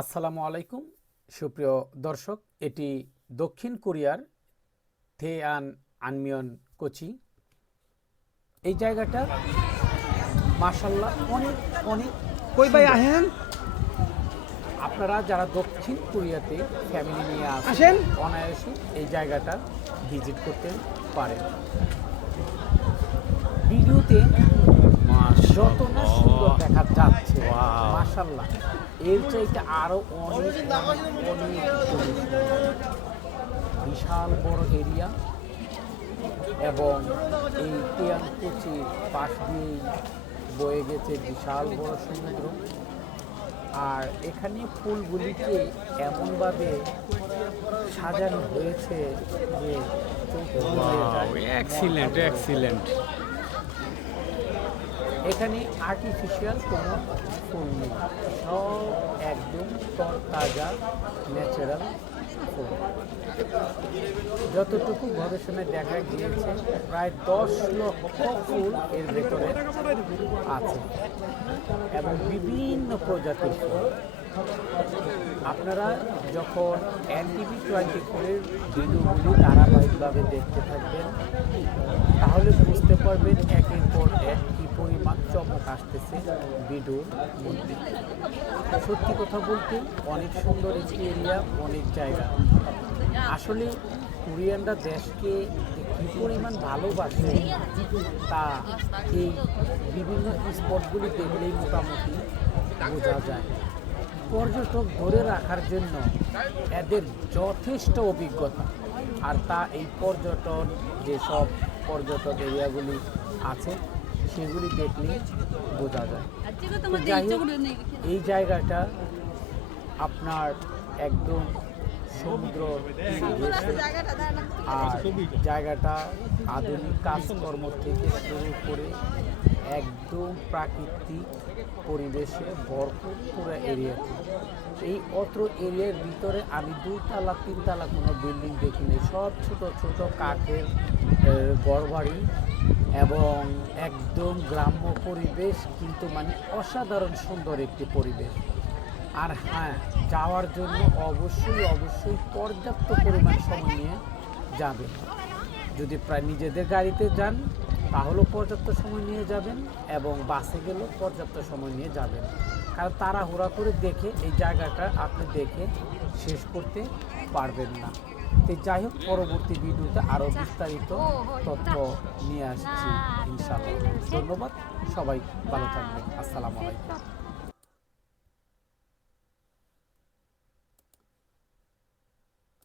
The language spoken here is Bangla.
আসসালামু আলাইকুম সুপ্রিয় দর্শক। এটি দক্ষিণ কোরিয়ার থে আন আনমিয়ন কোচি। এই জায়গাটা মাসাল্লাহ অনেক অনেক কই ভাই আহেন আপনারা যারা দক্ষিণ কোরিয়াতে ফ্যামিলি নিয়ে আসেন আসেন। অনায়াসে এই জায়গাটা ভিজিট করতে পারেন। ভিডিওতে যত না সুন্দর দেখা যাচ্ছে মাশাল্লাহ এর চাইতে আরও অনেক অনেক। বিশাল বড় এরিয়া এবং এই তিয়াংকুচির পাশ দিয়েই বয়ে গেছে বিশাল বড় সমুদ্র। আর এখানে ফুলগুলিকে এমনভাবে সাজানো হয়েছে যে এক্সিলেন্ট এক্সিলেন্ট এখানে আর্টিফিশিয়াল কোনো ফুল নেই। সব একদম তরতাজা ন্যাচারাল ফুল যতটুকু গবেষণায় দেখা গিয়েছে, প্রায় দশ লক্ষ ফুল এর ভেতরে আছে। এবং বিভিন্ন প্রজাতির ফুল আপনারা যখন এনটিভি টোয়েন্টি ফোরের ভিডিওগুলি ধারাবাহিকভাবে দেখতে থাকবেন, তাহলে বুঝতে পারবেন একের পর এক আসতেছে ভিডিওর মধ্যে সত্যি কথা বলতে, অনেক সুন্দর একটি এরিয়া অনেক জায়গা। আসলে কোরিয়ানরা দেশকে কী পরিমাণ ভালোবাসে, তা এই বিভিন্ন স্পটগুলি দেখলেই মোটামুটি বোঝা যায়। পর্যটক ধরে রাখার জন্য এদের যথেষ্ট অভিজ্ঞতা। আর তা এই পর্যটন, যেসব পর্যটক এরিয়াগুলি আছে সেগুলি দেখলে বোঝা যায়। যাই হোক এই জায়গাটা আপনার একদম সমুদ্র আর আচ্ছা, জায়গাটা আধুনিক কাজকর্ম থেকে শুরু করে একদম প্রাকৃতিক পরিবেশে ভরপুর পুরো এরিয়াতে এই অত্র এরিয়ার ভিতরে আমি দুইতলা, তিনতলা কোনো বিল্ডিং দেখিনি সব ছোট ছোট কাঠের গড় বাড়ি এবং একদম গ্রাম্য পরিবেশ, কিন্তু মানে অসাধারণ সুন্দর একটি পরিবেশ। আর হ্যাঁ যাওয়ার জন্য অবশ্যই অবশ্যই পর্যাপ্ত পরিমাণ সময় নিয়ে যাবে যদি প্রায় নিজেদের গাড়িতে যান তাহলেও পর্যাপ্ত সময় নিয়ে যাবেন এবং বাসে গেলেও পর্যাপ্ত সময় নিয়ে যাবেন। কারণ তাড়াহুড়া করে দেখে এই জায়গাটা আপনি দেখে শেষ করতে পারবেন না। তো যাই হোক, পরবর্তী ভিডিওতে আরও বিস্তারিত তথ্য নিয়ে আসছি ইনশাআল্লাহ। ধন্যবাদ, সবাই ভালো থাকবেন। আসসালামু আলাইকুম।